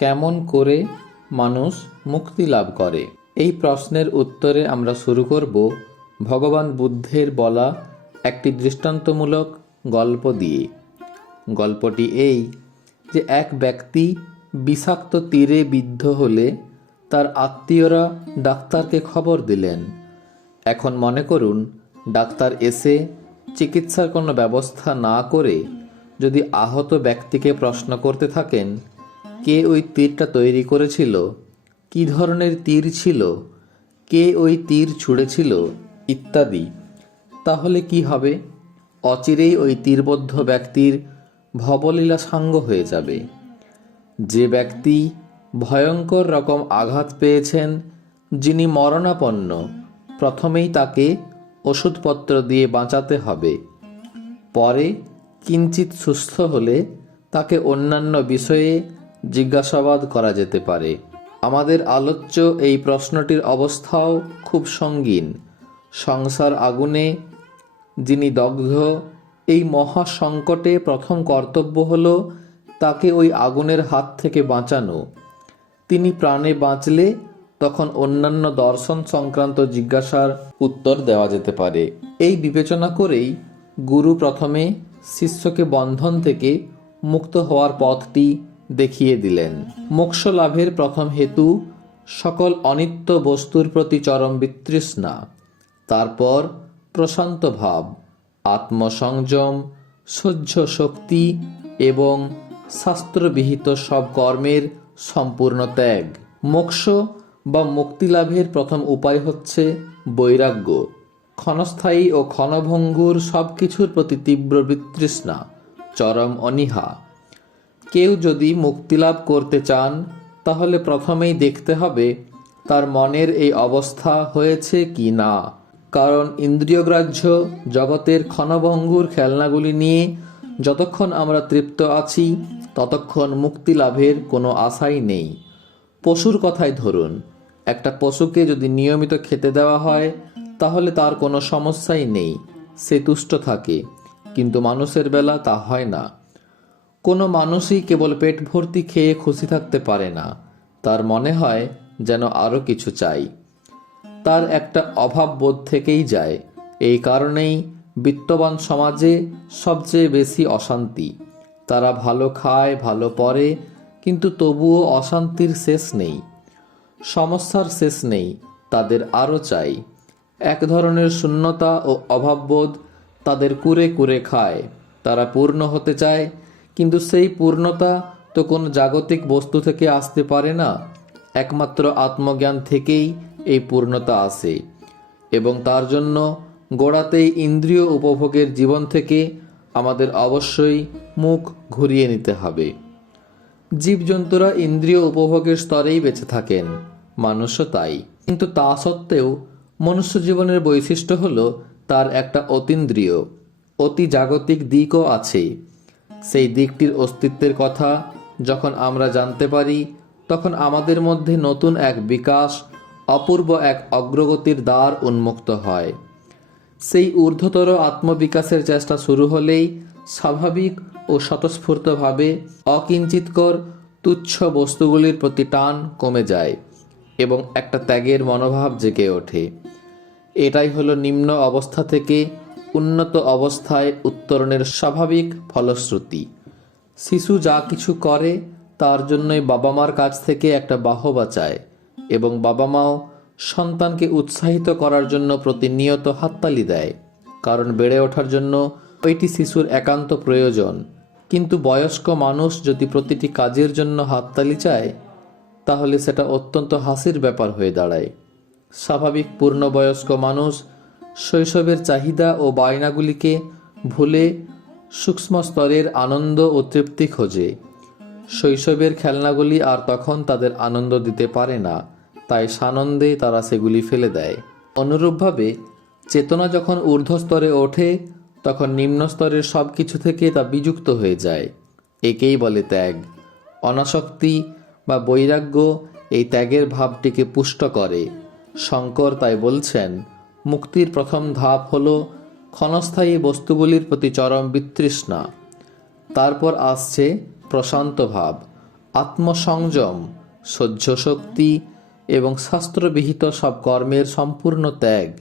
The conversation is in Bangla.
কেমন করে মানুষ মুক্তি লাভ করে? এই প্রশ্নের উত্তরে আমরা শুরু করব ভগবান বুদ্ধের বলা একটি দৃষ্টান্তমূলক গল্প দিয়ে। গল্পটি এই যে এক ব্যক্তি বিষাক্ত তীরে বিদ্ধ হলে তার আত্মীয়রা ডাক্তারকে খবর দিলেন। এখন মনে করুন, ডাক্তার এসে চিকিৎসার কোনো ব্যবস্থা না করে যদি আহত ব্যক্তিকে প্রশ্ন করতে থাকেন কে ওই তীরটা তৈরি করেছিল? কী ধরনের তীর ছিল? কে ওই তীর ছুঁড়েছিল? ইত্যাদি। তাহলে কি হবে? অচিরেই ওই তীরবদ্ধ ব্যক্তির ভবলীলা সাঙ্গ হয়ে যাবে। যে ব্যক্তি ভয়ঙ্কর রকম আঘাত পেয়েছেন, যিনি মরণাপন্ন, প্রথমেই তাকে ওষুধপত্র দিয়ে বাঁচাতে হবে। পরে কিঞ্চিত সুস্থ হলে তাকে অন্যান্য বিষয়ে জিজ্ঞাসাবাদ করা যেতে পারে। আমাদের আলোচ্য এই প্রশ্নটির অবস্থাও খুব সঙ্গীন। সংসার আগুনে যিনি দগ্ধ, এই মহা সংকটে প্রথম কর্তব্য হল তাকে ওই আগুনের হাত থেকে বাঁচানো। তিনি প্রাণে বাঁচলে তখন অন্যান্য দর্শন সংক্রান্ত জিজ্ঞাসার উত্তর দেওয়া যেতে পারে। এই বিবেচনা করেই গুরু প্রথমে শিষ্যকে বন্ধন থেকে মুক্ত হওয়ার পথটি দেখিয়ে দিলেন। মোক্ষ লাভের প্রথম হেতু, সকল অনিত্য বস্তুর প্রতি চরম বিতৃষ্ণা। তারপর প্রশান্ত ভাব, আত্মসংযম, সহ্য শক্তি এবং শাস্ত্রবিহিত সব কর্মের সম্পূর্ণ ত্যাগ। মোক্ষ বা মুক্তিলাভের প্রথম উপায় হচ্ছে বৈরাগ্য। ক্ষণস্থায়ী ও ক্ষণভঙ্গুর সব কিছুর প্রতি তীব্র বিতৃষ্ণা, চরম অনীহা। কেউ যদি মুক্তিলাভ করতে চান, তাহলে প্রথমেই দেখতে হবে তার মনের এই অবস্থা হয়েছে কি না। কারণ ইন্দ্রিয়গ্রাহ্য জগতের ক্ষণভঙ্গুর খেলনাগুলি নিয়ে যতক্ষণ আমরা তৃপ্ত আছি, ততক্ষণ মুক্তি লাভের কোনো আশাই নেই। পশুর কথাই ধরুন, একটা পশুকে যদি নিয়মিত খেতে দেওয়া হয়, তাহলে তার কোনো সমস্যাই নেই, সে তুষ্ট থাকে, কিন্তু মানুষের বেলা তা হয় না। কোনো মানুষই কেবল পেট ভর্তি খেয়ে খুশি থাকতে পারে না। তার মনে হয় যেন আরও কিছু চাই। তার একটা অভাব বোধ থেকেই যায়। এই কারণেই বিত্তবান সমাজে সবচেয়ে বেশি অশান্তি। তারা ভালো খায়, ভালো পরে কিন্তু তবুও অশান্তির শেষ নেই। সমস্যার শেষ নেই, তাদের আরও চাই। এক ধরনের শূন্যতা ও অভাববোধ তাদের কুরে কুরে খায়। তারা পূর্ণ হতে চায় কিন্তু সেই পূর্ণতা তো কোনো জাগতিক বস্তু থেকে আসতে পারে না। একমাত্র আত্মজ্ঞান থেকেই এই পূর্ণতা আসে। এবং তার জন্য গোড়াতেই ইন্দ্রিয় উপভোগের জীবন থেকে আমাদের অবশ্যই মুখ ঘুরিয়ে নিতে হবে। জীবজন্তুরা ইন্দ্রিয় উপভোগের স্তরেই বেঁচে থাকেন, মানুষও তাই। কিন্তু তা সত্ত্বেও মনুষ্য জীবনের বৈশিষ্ট্য হল তার একটা অতীন্দ্রিয়, অতি জাগতিক দিকও আছে। সেই দিকটির অস্তিত্বের কথা যখন আমরা জানতে পারি, তখন আমাদের মধ্যে নতুন এক বিকাশ, অপূর্ব এক অগ্রগতির দ্বার উন্মুক্ত হয়। সেই ঊর্ধ্বতর আত্মবিকাশের চেষ্টা শুরু হলেই স্বাভাবিক ও স্বতঃস্ফূর্তভাবে অকিঞ্চিতকর তুচ্ছ বস্তুগুলির প্রতি টান কমে যায় এবং একটা ত্যাগের মনোভাব জেগে ওঠে। এটাই হলো নিম্ন অবস্থা থেকে উন্নত অবস্থায় উত্তরণের স্বাভাবিক ফলশ্রুতি। শিশু যা কিছু করে, তার জন্যই বাবা মার কাছ থেকে একটা বাহবা চায় এবং বাবা মাও সন্তানকে উৎসাহিত করার জন্য প্রতিনিয়ত হাততালি দেয়। কারণ বেড়ে ওঠার জন্য ওইটি শিশুর একান্ত প্রয়োজন। কিন্তু বয়স্ক মানুষ যদি প্রতিটি কাজের জন্য হাততালি চায়, তাহলে সেটা অত্যন্ত হাসির ব্যাপার হয়ে দাঁড়ায়। স্বাভাবিক পূর্ণবয়স্ক মানুষ শৈশবের চাহিদা ও বায়নাগুলিকে ভুলে সূক্ষ্ম স্তরের আনন্দ ও তৃপ্তি খোঁজে। শৈশবের খেলনাগুলি আর তখন তাদের আনন্দ দিতে পারে না, তাই সানন্দে তারা সেগুলি ফেলে দেয়। অনুরূপভাবে, চেতনা যখন ঊর্ধ্বস্তরে ওঠে, তখন নিম্ন স্তরের সব কিছু থেকে তা বিযুক্ত হয়ে যায়। একেই বলে ত্যাগ। অনাসক্তি বা বৈরাগ্য এই ত্যাগের ভাবটিকে পুষ্ট করে। শঙ্কর তাই বলছেন মুক্তির প্রথম ধাপ হল ক্ষণস্থায়ী বস্তুগুলির প্রতি চরম বিতৃষ্ণা। তারপর আসছে প্রশান্ত ভাব, আত্মসংযম সহ্য শক্তি এবং শাস্ত্রবিহিত সব কর্মের সম্পূর্ণ ত্যাগ।